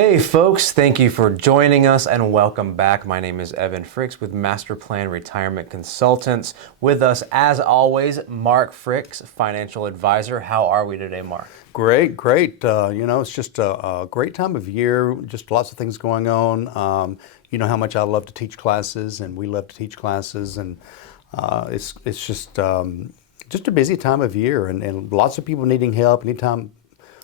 Hey folks, thank you for joining us and welcome back. My name is Evan Fricks with Master Plan Retirement Consultants. With us, as always, Mark Fricks, financial advisor. How are we today, Mark? Great, great. It's just a great time of year, just lots of things going on. You know how much I love to teach classes, and we love to teach classes, and it's just a busy time of year, and lots of people needing help. Anytime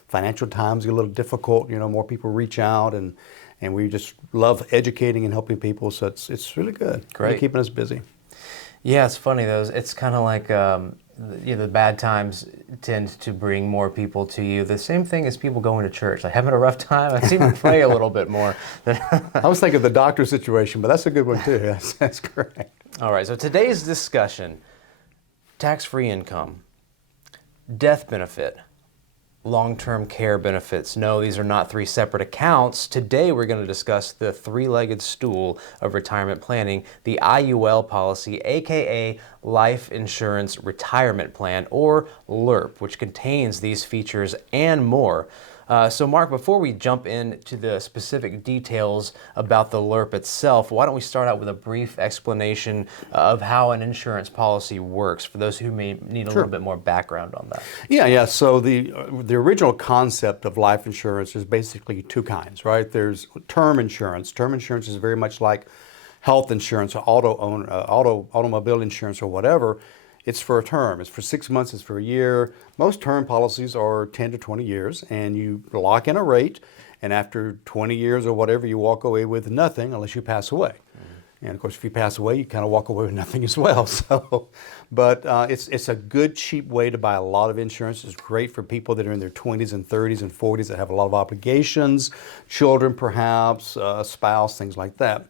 financial times get a little difficult, more people reach out, and we just love educating and helping people. So it's really good. Great. Really keeping us busy. Yeah, it's funny though. It's kind of like the bad times tend to bring more people to you. The same thing as people going to church. Like having a rough time, I seem to pray a little bit more. I was thinking of the doctor situation, but that's a good one too. That's correct. All right, so today's discussion, tax-free income, death benefit, long-term care benefits. No, these are not three separate accounts. Today we're going to discuss the three-legged stool of retirement planning, the IUL policy, aka Life Insurance Retirement Plan, or LIRP, which contains these features and more. So Mark, before we jump into the specific details about the LIRP itself, why don't we start out with a brief explanation of how an insurance policy works for those who may need a little bit more background on that. Yeah. So the original concept of life insurance is basically two kinds, right? There's term insurance. Term insurance is very much like health insurance or automobile insurance or whatever. It's for a term. It's for 6 months. It's for a year. Most term policies are 10 to 20 years, and you lock in a rate, and after 20 years or whatever, you walk away with nothing unless you pass away. And of course, if you pass away, you kind of walk away with nothing as well. But it's a good, cheap way to buy a lot of insurance. It's great for people that are in their 20s and 30s and 40s that have a lot of obligations, children perhaps, a spouse, things like that.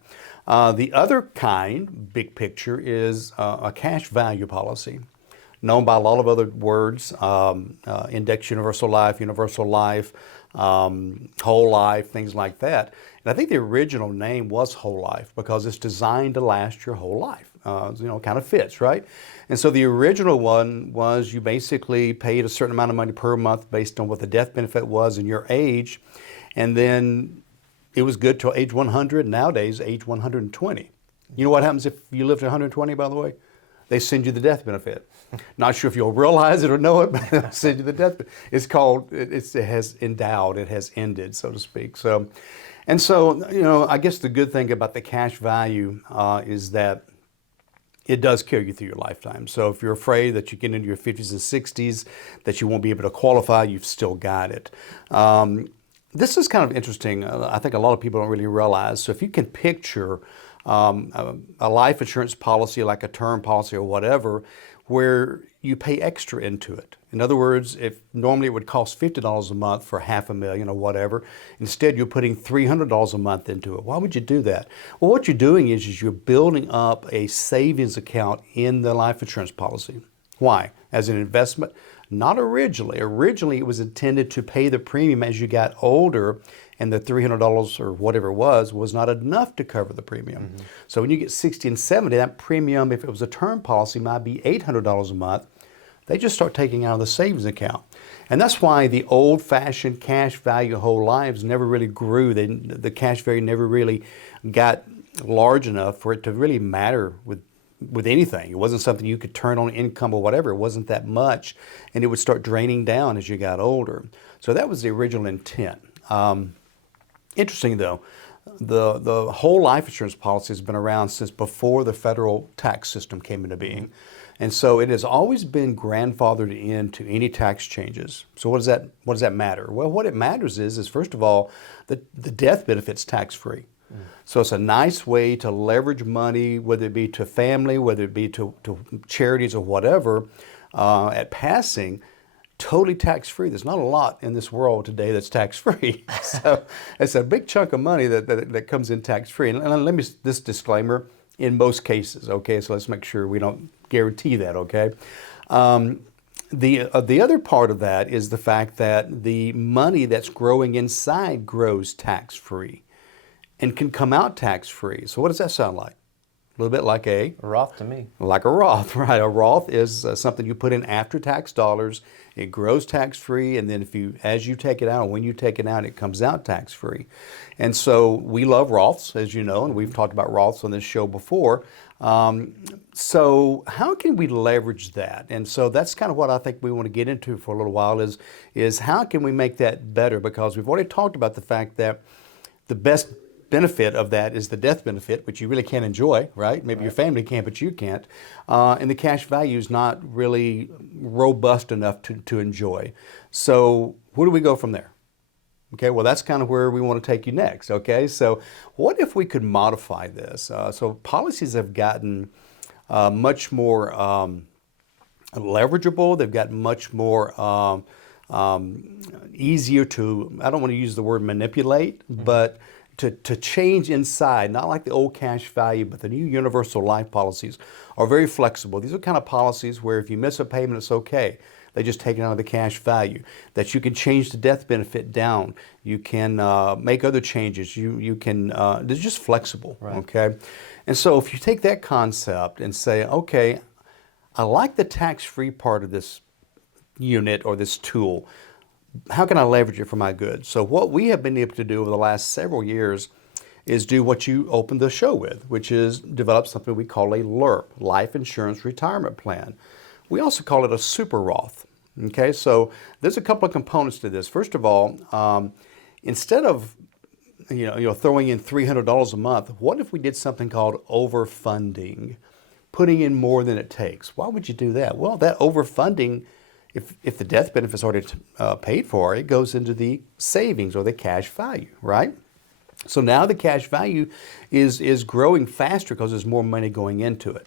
The other kind, big picture, is a cash value policy, known by a lot of other words, index universal life, whole life, things like that. And I think the original name was whole life because it's designed to last your whole life. Kind of fits, right? And so the original one was you basically paid a certain amount of money per month based on what the death benefit was and your age, and then it was good till age 100. Nowadays, age 120. You know what happens if you live to 120, by the way? They send you the death benefit. Not sure if you'll realize it or know it, but they'll send you the death benefit. It's called, it has endowed, it has ended, so to speak. So, I guess the good thing about the cash value is that it does carry you through your lifetime. So if you're afraid that you get into your 50s and 60s, that you won't be able to qualify, you've still got it. This is kind of interesting. I think a lot of people don't really realize. So if you can picture a life insurance policy like a term policy or whatever, where you pay extra into it. In other words, if normally it would cost $50 a month for $500,000 or whatever, instead you're putting $300 a month into it. Why would you do that? Well, what you're doing is you're building up a savings account in the life insurance policy. Why? As an investment? Not originally. Originally, it was intended to pay the premium as you got older, and the $300 or whatever it was not enough to cover the premium. Mm-hmm. So when you get 60 and 70, that premium, if it was a term policy, might be $800 a month. They just start taking out of the savings account. And that's why the old-fashioned cash value whole lives never really grew. The cash value never really got large enough for it to really matter with anything. It wasn't something you could turn on income or whatever. It wasn't that much, and it would start draining down as you got older. So that was the original intent. Interesting though, the whole life insurance policy has been around since before the federal tax system came into being. And so it has always been grandfathered into any tax changes. So what does that matter? Well, what it matters is first of all, the death benefit's tax-free. So it's a nice way to leverage money, whether it be to family, whether it be to charities or whatever, at passing, totally tax-free. There's not a lot in this world today that's tax-free. So it's a big chunk of money that comes in tax-free. And let me, this disclaimer, in most cases, okay? So let's make sure we don't guarantee that, okay? The other part of that is the fact that the money that's growing inside grows tax-free and can come out tax-free. So what does that sound like? A little bit like a Roth to me. Like a Roth, right? A Roth is something you put in after-tax dollars, It grows tax-free, and then as you take it out, or when you take it out, it comes out tax-free. And so we love Roths, as you know, and we've talked about Roths on this show before. So how can we leverage that? And so that's kind of what I think we want to get into for a little while is how can we make that better? Because we've already talked about the fact that the best benefit of that is the death benefit, which you really can't enjoy, right? Maybe your family can, but you can't. And the cash value is not really robust enough to enjoy. So where do we go from there? Okay, well, that's kind of where we want to take you next. Okay, so what if we could modify this? So policies have gotten much more leverageable. They've gotten much more easier to, I don't want to use the word manipulate, but to change inside, not like the old cash value, but the new universal life policies are very flexible. These are kind of policies where if you miss a payment, it's okay. They just take it out of the cash value. That you can change the death benefit down. You can make other changes. You can, they're just flexible, right. Okay? And so if you take that concept and say, okay, I like the tax-free part of this unit or this tool. How can I leverage it for my good? So what we have been able to do over the last several years is do what you opened the show with, which is develop something we call a LIRP, Life Insurance Retirement Plan. We also call it a Super Roth. Okay, so there's a couple of components to this. First of all, instead of throwing in $300 a month, what if we did something called overfunding, putting in more than it takes? Why would you do that? Well, that overfunding, if the death benefit is already paid for, it goes into the savings or the cash value, right? So now the cash value is growing faster because there's more money going into it.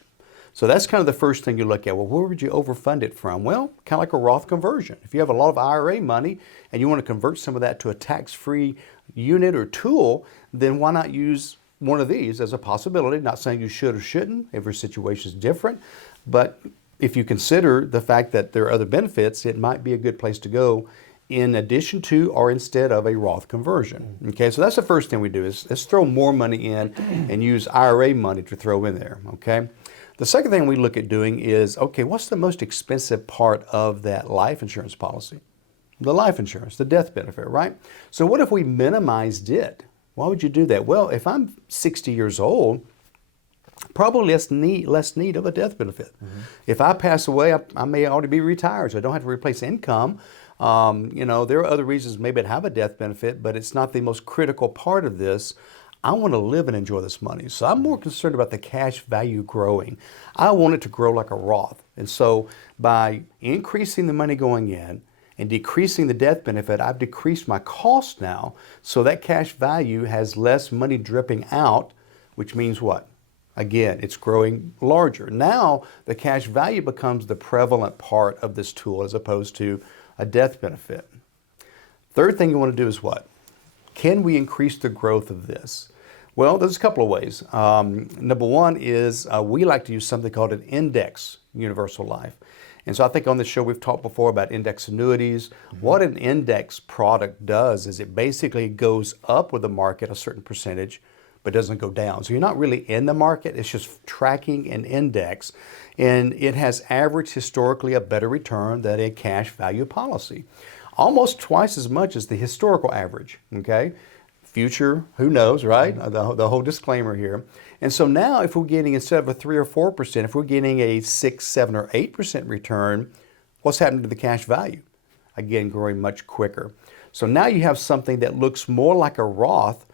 So that's kind of the first thing you look at. Well, where would you overfund it from? Well, kind of like a Roth conversion. If you have a lot of IRA money and you want to convert some of that to a tax-free unit or tool, then why not use one of these as a possibility? Not saying you should or shouldn't. Every situation is different. But if you consider the fact that there are other benefits, it might be a good place to go in addition to or instead of a Roth conversion. Okay, so that's the first thing we do is let's throw more money in and use IRA money to throw in there, okay? The second thing we look at doing is, okay, what's the most expensive part of that life insurance policy? The life insurance, the death benefit, right? So what if we minimized it? Why would you do that? Well, if I'm 60 years old, probably less need of a death benefit. Mm-hmm. If I pass away, I may already be retired, so I don't have to replace income. There are other reasons maybe to have a death benefit, but it's not the most critical part of this. I want to live and enjoy this money. So I'm more concerned about the cash value growing. I want it to grow like a Roth. And so by increasing the money going in and decreasing the death benefit, I've decreased my cost now. So that cash value has less money dripping out, which means what? Again, it's growing larger. Now the cash value becomes the prevalent part of this tool as opposed to a death benefit. Third thing you want to do is what? Can we increase the growth of this? Well, there's a couple of ways. Number one is we like to use something called an index universal life. And so I think on the show we've talked before about index annuities. Mm-hmm. What an index product does is it basically goes up with the market a certain percentage, but doesn't go down. So you're not really in the market, it's just tracking an index. And it has averaged historically a better return than a cash value policy. Almost twice as much as the historical average, okay? Future, who knows, right? The whole disclaimer here. And so now if we're getting, instead of a 3 or 4%, if we're getting a 6, 7, or 8% return, what's happening to the cash value? Again, growing much quicker. So now you have something that looks more like a Roth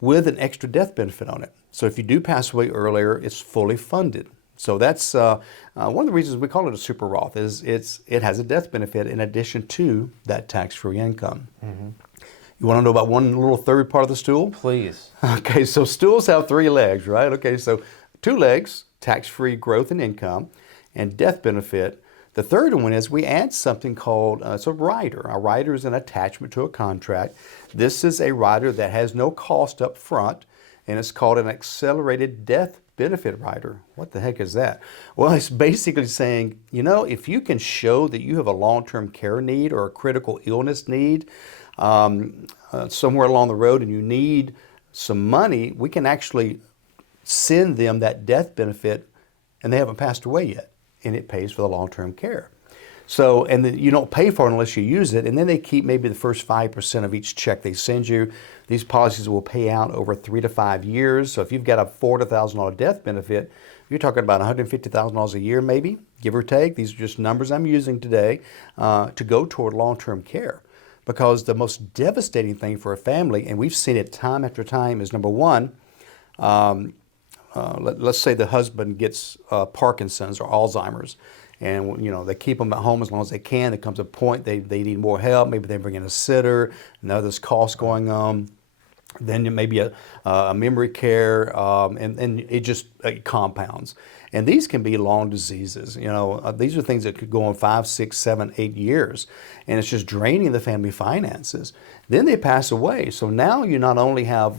with an extra death benefit on it. So if you do pass away earlier, it's fully funded. So that's one of the reasons we call it a super Roth is it has a death benefit in addition to that tax-free income. Mm-hmm. You want to know about one little third part of the stool? Please. Okay, so stools have 3 legs, right? Okay, so 2 legs, tax-free growth and income, and death benefit. The third one is we add something called, it's a rider. A rider is an attachment to a contract. This is a rider that has no cost up front, and it's called an accelerated death benefit rider. What the heck is that? Well, it's basically saying, if you can show that you have a long-term care need or a critical illness need somewhere along the road and you need some money, we can actually send them that death benefit and they haven't passed away yet, and it pays for the long-term care. So, and then you don't pay for it unless you use it, and then they keep maybe the first 5% of each check they send you. These policies will pay out over 3 to 5 years. So if you've got a $40,000 death benefit, you're talking about $150,000 a year maybe, give or take. These are just numbers I'm using today to go toward long-term care. Because the most devastating thing for a family, and we've seen it time after time, is number one, let's say the husband gets Parkinson's or Alzheimer's, and they keep them at home as long as they can. There comes a point they need more help. Maybe they bring in a sitter. Now there's costs going on. Then there may be a memory care, and it just compounds. And these can be long diseases. These are things that could go on 5, 6, 7, 8 years, and it's just draining the family finances. Then they pass away. So now you not only have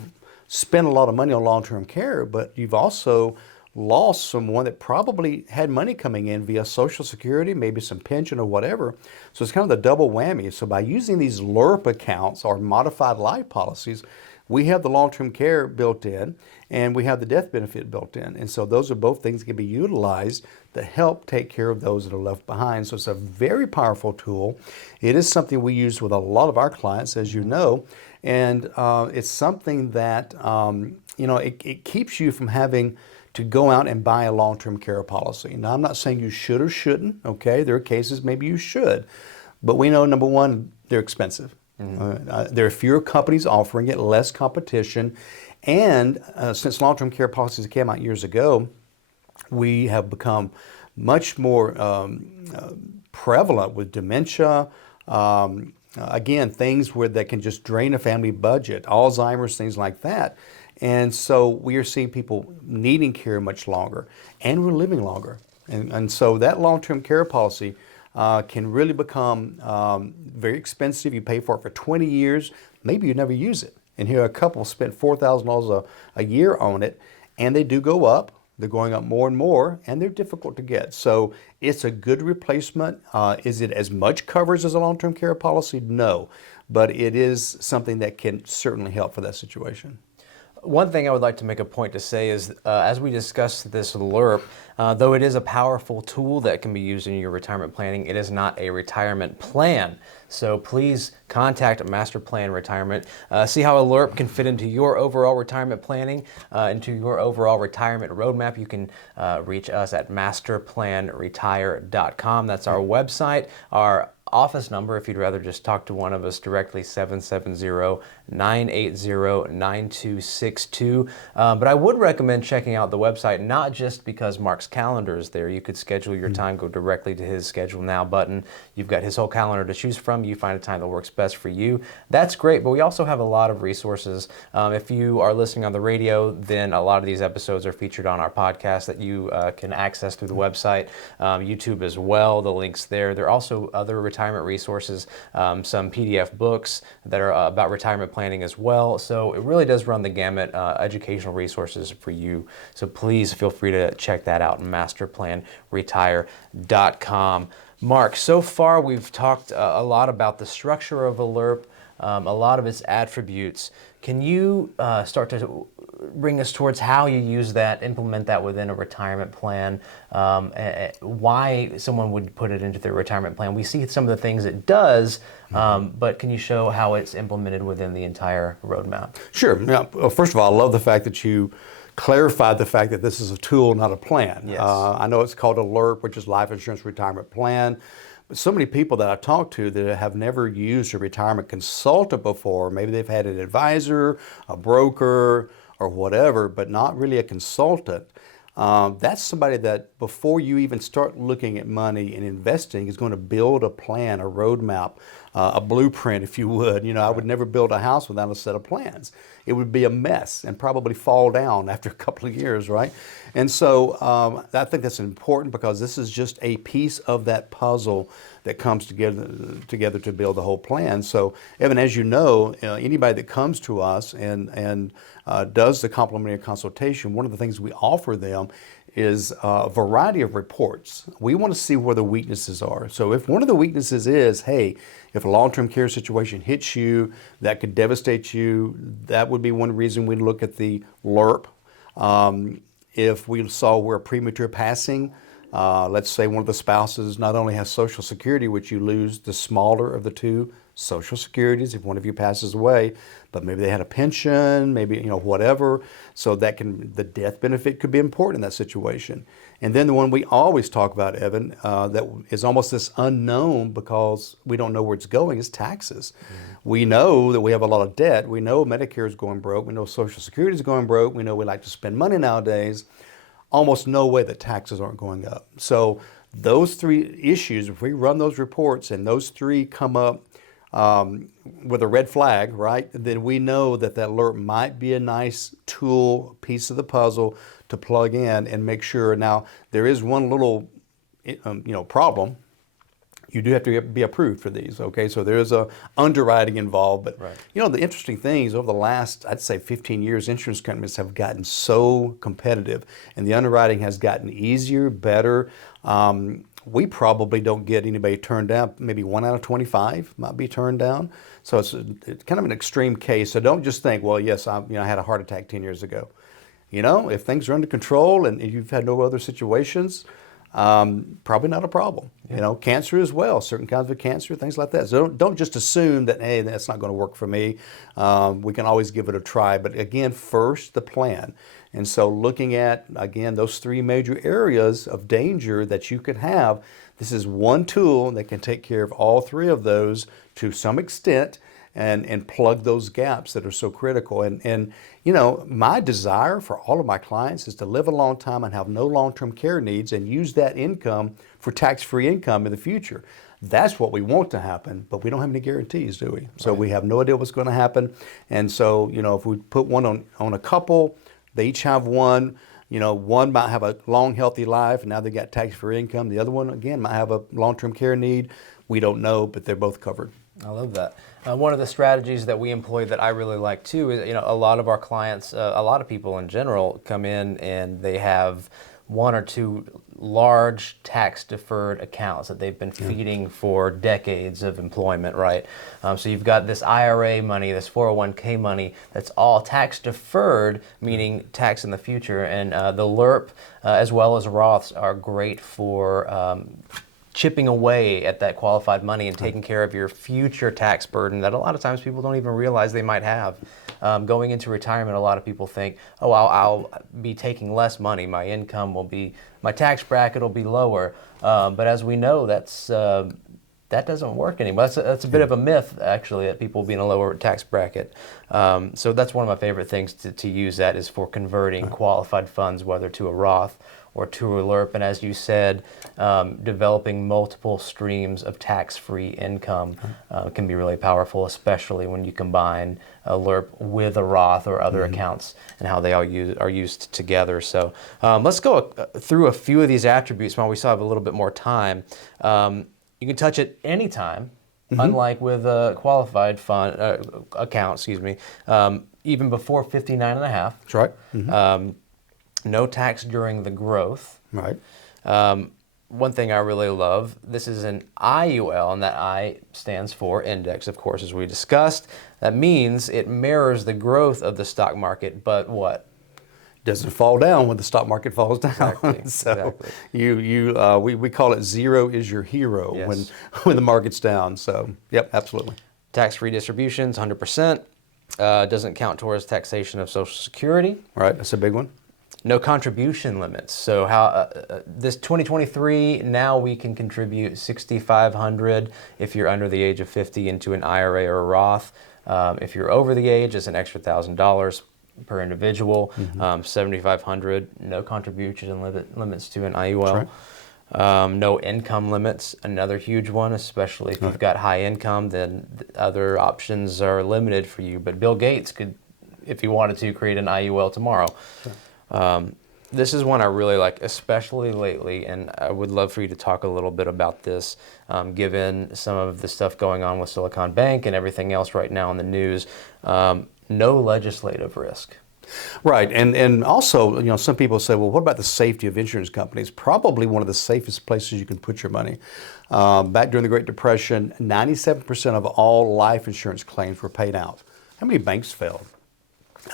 spent a lot of money on long-term care, but you've also lost someone that probably had money coming in via Social Security, maybe some pension or whatever. So it's kind of the double whammy. So by using these LIRP accounts or modified life policies, we have the long-term care built in and we have the death benefit built in. And so those are both things that can be utilized to help take care of those that are left behind. So it's a very powerful tool. It is something we use with a lot of our clients, as you know, and it's something that, it keeps you from having to go out and buy a long-term care policy. Now, I'm not saying you should or shouldn't, okay? There are cases maybe you should, but we know, number one, they're expensive. There are fewer companies offering it, less competition, and since long-term care policies came out years ago, we have become much more prevalent with dementia, again, things that can just drain a family budget, Alzheimer's, things like that. And so we are seeing people needing care much longer, and we're living longer. And so that long-term care policy can really become very expensive. You pay for it for 20 years, maybe you never use it. And here a couple spent $4,000 a year on it, and they do go up. They're going up more and more, and they're difficult to get. So it's a good replacement. Is it as much coverage as a long-term care policy? No, but it is something that can certainly help for that situation. One thing I would like to make a point to say is, as we discussed this LIRP, though it is a powerful tool that can be used in your retirement planning, it is not a retirement plan. So please contact Master Plan Retirement. See how a LIRP can fit into your overall retirement planning, into your overall retirement roadmap. You can reach us at masterplanretire.com. That's our website. Our office number, if you'd rather just talk to one of us directly, 770-980-9262. But I would recommend checking out the website, not just because Mark's calendar is there. You could schedule your time, go directly to his Schedule Now button. You've got his whole calendar to choose from. You find a time that works best for you. That's great, but we also have a lot of resources. If you are listening on the radio, then a lot of these episodes are featured on our podcast that you can access through the website, YouTube as well, the links there. There are also other retirement resources, some PDF books that are about retirement planning as well. So it really does run the gamut, educational resources for you. So please feel free to check that out, masterplanretire.com. Mark, so far we've talked a lot about the structure of a LIRP, a lot of its attributes. Can you start to bring us towards how you use that, implement that within a retirement plan, why someone would put it into their retirement plan? We see some of the things it does, but can you show how it's implemented within the entire roadmap? Sure. Now, first of all, I love the fact that you clarified the fact that this is a tool, not a plan. Yes. I know it's called a LIRP, which is Life Insurance Retirement Plan. But so many people that I talk to that have never used a retirement consultant before, maybe they've had an advisor, a broker, or whatever, but not really a consultant. That's somebody that before you even start looking at money and investing is going to build a plan, a roadmap, a blueprint, if you would. I would never build a house without a set of plans. It would be a mess and probably fall down after a couple of years, right? And so I think that's important because this is just a piece of that puzzle that comes together to build the whole plan. So, Evan, as you know, anybody that comes to us and does the complimentary consultation, one of the things we offer them is a variety of reports. We want to see where the weaknesses are. So if one of the weaknesses is, hey, if a long-term care situation hits you, that could devastate you, that would be one reason we'd look at the LIRP. If we saw where premature passing Let's say one of the spouses not only has Social Security, which you lose the smaller of the two Social Securities if one of you passes away, but maybe they had a pension, maybe whatever. So the death benefit could be important in that situation. And then the one we always talk about, Evan, that is almost this unknown because we don't know where it's going, is taxes. We know that we have a lot of debt. We know Medicare is going broke. We know Social Security is going broke. We know we like to spend money nowadays. Almost no way that taxes aren't going up. So those three issues, if we run those reports and those three come up with a red flag, right, then we know that LIRP might be a nice tool, piece of the puzzle to plug in and make sure. Now, there is one little problem. You do have to be approved for these, okay? So there is a underwriting involved, but Right. the interesting thing is over the last, I'd say 15 years, insurance companies have gotten so competitive and the underwriting has gotten easier, better. We probably don't get anybody turned down. Maybe 1 out of 25 might be turned down. So it's kind of an extreme case. So don't just think, well, yes, I had a heart attack 10 years ago. If things are under control and you've had no other situations, probably not a problem. Yeah. Cancer as well, certain kinds of cancer, things like that. So don't just assume that, hey, that's not going to work for me. We can always give it a try. But again, first, the plan. And so looking at, again, those three major areas of danger that you could have, this is one tool that can take care of all three of those to some extent and plug those gaps that are so critical. And my desire for all of my clients is to live a long time and have no long-term care needs and use that income for tax-free income in the future. That's what we want to happen, but we don't have any guarantees, do we? So we have no idea what's going to happen. And so, if we put one on a couple, they each have one. One might have a long, healthy life, and now they got tax-free income. The other one, again, might have a long-term care need. We don't know, but they're both covered. I love that. One of the strategies that we employ that I really like too is, a lot of our clients, a lot of people in general come in and they have one or two large tax deferred accounts that they've been feeding for decades of employment, right? So you've got this IRA money, this 401k money that's all tax deferred, meaning tax in the future. And the LIRP as well as Roths are great for chipping away at that qualified money and taking care of your future tax burden that a lot of times people don't even realize they might have. Going into retirement, a lot of people think, oh, I'll be taking less money. My income will be, my tax bracket will be lower. But as we know, that doesn't work anymore. That's a bit of a myth, actually, that people will be in a lower tax bracket. So that's one of my favorite things to use that is for converting qualified funds, whether to a Roth or to a LIRP. And as you said, developing multiple streams of tax-free income can be really powerful, especially when you combine a LIRP with a Roth or other accounts and how they all are used together. So let's go through a few of these attributes while we still have a little bit more time. You can touch it anytime, unlike with a qualified fund account, even before 59 and a half. That's right. No tax during the growth. Right. One thing I really love, this is an IUL, and that I stands for index, of course, as we discussed. That means it mirrors the growth of the stock market, but what? Doesn't fall down when the stock market falls down. Exactly. So Exactly. we call it zero is your hero when the market's down. So yep, absolutely. Tax-free distributions, 100%. Doesn't count towards taxation of Social Security. Right, that's a big one. No contribution limits. So how this 2023 now we can contribute $6,500 if you're under the age of 50 into an IRA or a Roth. If you're over the age, it's an extra $1,000 per individual. $7,500. No contribution limits to an IUL. Right. No income limits. Another huge one, especially if you've got high income, then other options are limited for you. But Bill Gates could, if he wanted to, create an IUL tomorrow. Sure. This is one I really like, especially lately, and I would love for you to talk a little bit about this, given some of the stuff going on with Silicon Bank and everything else right now in the news. No legislative risk. Right, and also, some people say, well, what about the safety of insurance companies? Probably one of the safest places you can put your money. Back during the Great Depression, 97% of all life insurance claims were paid out. How many banks failed?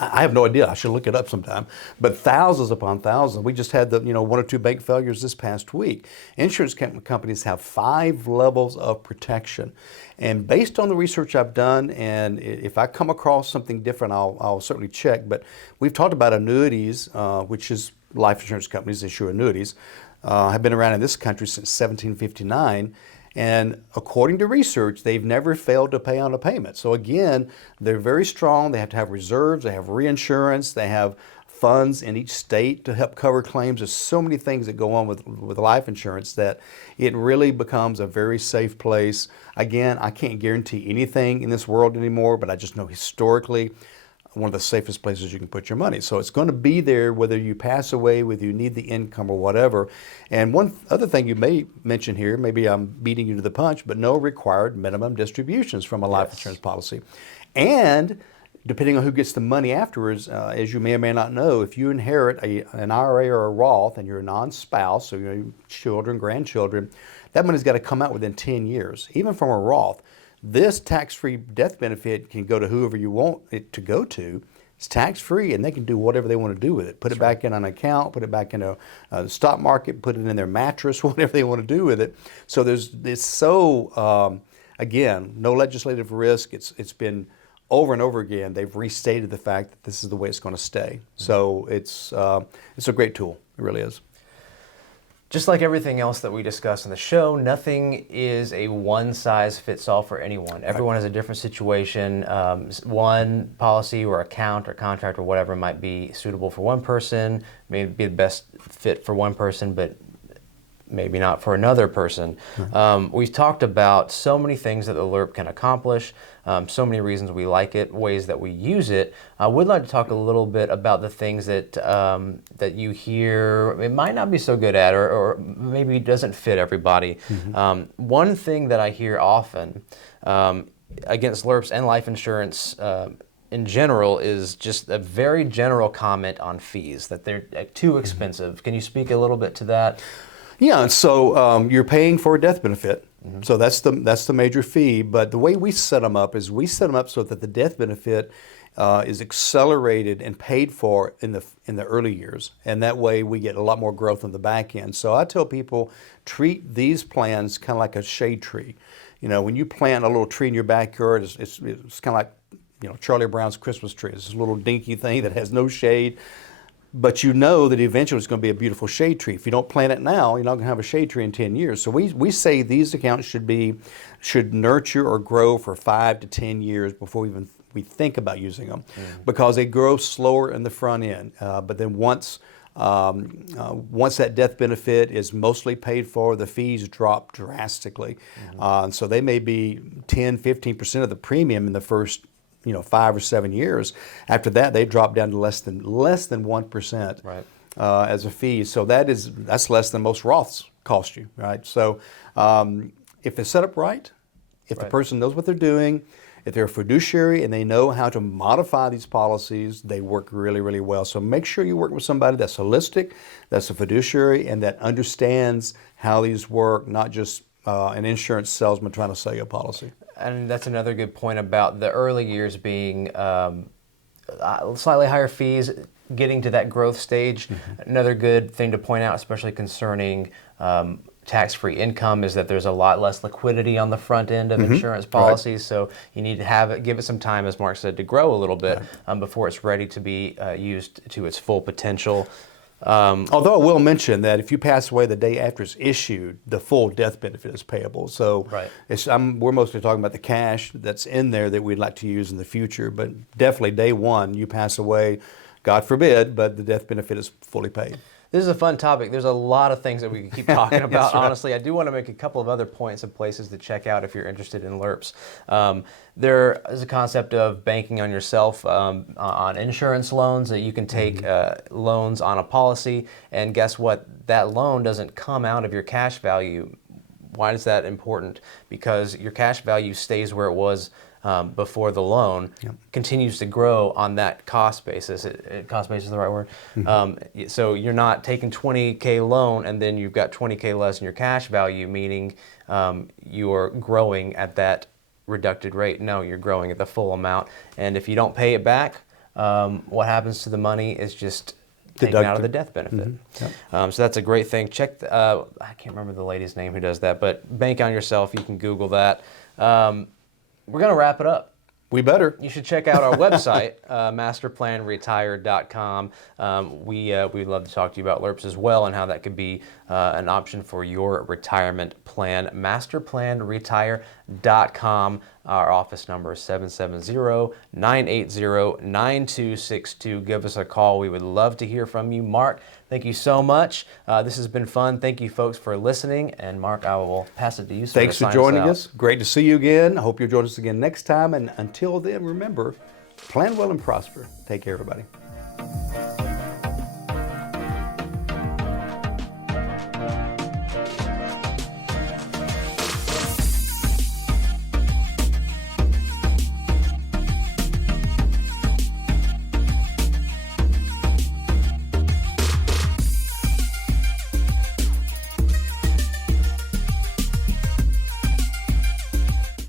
I have no idea. I should look it up sometime. But thousands upon thousands. We just had the one or two bank failures this past week. Insurance companies have 5 levels of protection, and based on the research I've done, and if I come across something different, I'll certainly check. But we've talked about annuities, which is life insurance companies issue annuities, have been around in this country since 1759. And according to research, they've never failed to pay on a payment. So again, they're very strong. They have to have reserves. They have reinsurance. They have funds in each state to help cover claims. There's so many things that go on with life insurance that it really becomes a very safe place. Again, I can't guarantee anything in this world anymore, but I just know historically, one of the safest places you can put your money. So it's going to be there whether you pass away, whether you need the income or whatever. And one other thing you may mention here, maybe I'm beating you to the punch, but no required minimum distributions from a life insurance policy. And depending on who gets the money afterwards, as you may or may not know, if you inherit an IRA or a Roth and you're a non-spouse, so your children, grandchildren, that money's got to come out within 10 years. Even from a Roth, this tax-free death benefit can go to whoever you want it to go to. It's tax-free, and they can do whatever they want to do with it. Put it back in an account, put it back in the stock market, put it in their mattress, whatever they want to do with it. So again, no legislative risk. It's been over and over again. They've restated the fact that this is the way it's going to stay. So it's a great tool. It really is. Just like everything else that we discuss in the show, nothing is a one-size-fits-all for anyone. Everyone has a different situation. One policy or account or contract or whatever might be suitable for one person, may be the best fit for one person, but maybe not for another person. We've talked about so many things that the LIRP can accomplish, so many reasons we like it, ways that we use it. I would like to talk a little bit about the things that that you hear it might not be so good at, or maybe doesn't fit everybody. One thing that I hear often against LIRPs and life insurance in general is just a very general comment on fees, that they're too expensive. Can you speak a little bit to that? Yeah, so you're paying for a death benefit, so that's the major fee. But the way we set them up is we set them up so that the death benefit is accelerated and paid for in the early years, and that way we get a lot more growth on the back end. So I tell people, treat these plans kind of like a shade tree. When you plant a little tree in your backyard, it's kind of like Charlie Brown's Christmas tree. It's this little dinky thing that has no shade. But you know that eventually it's going to be a beautiful shade tree. If you don't plant it now, you're not going to have a shade tree in 10 years. So we say these accounts should nurture or grow for 5 to 10 years before we think about using them, because they grow slower in the front end. But then once that death benefit is mostly paid for, the fees drop drastically. So they may be 10, 15% of the premium in the first 5 or 7 years. After that, they drop down to less than 1%, right, as a fee. So that's less than most Roths cost you, right? So if they're set up right, if the person knows what they're doing, if they're a fiduciary and they know how to modify these policies, they work really, really well. So make sure you work with somebody that's holistic, that's a fiduciary, and that understands how these work, not just an insurance salesman trying to sell you a policy. And that's another good point about the early years being slightly higher fees, getting to that growth stage. Another good thing to point out, especially concerning tax-free income, is that there's a lot less liquidity on the front end of insurance policies. So you need to give it some time, as Mark said, to grow a little bit before it's ready to be used to its full potential. Although I will mention that if you pass away the day after it's issued, the full death benefit is payable. So we're mostly talking about the cash that's in there that we'd like to use in the future. But definitely day one, you pass away, God forbid, but the death benefit is fully paid. This is a fun topic. There's a lot of things that we can keep talking about. Honestly, I do want to make a couple of other points and places to check out if you're interested in LIRPs. There is a concept of banking on yourself on insurance loans, that you can take loans on a policy, and guess what? That loan doesn't come out of your cash value. Why is that important? Because your cash value stays where it was before the loan, continues to grow on that cost basis. Cost basis is the right word. So you're not taking $20K loan and then you've got $20K less in your cash value, meaning you're growing at that reducted rate. No, you're growing at the full amount. And if you don't pay it back, what happens to the money is just taken out of the death benefit. Yep. So that's a great thing. Check, I can't remember the lady's name who does that, but bank on yourself. You can Google that. We're going to wrap it up. We better. You should check out our website, masterplanretire.com. We'd love to talk to you about LIRPs as well and how that could be an option for your retirement plan. Masterplanretire.com. Our office number is 770-980-9262. Give us a call. We would love to hear from you. Mark, thank you so much. This has been fun. Thank you, folks, for listening. And Mark, I will pass it to you. Thanks for joining us. Great to see you again. I hope you'll join us again next time. And until then, remember, plan well and prosper. Take care, everybody.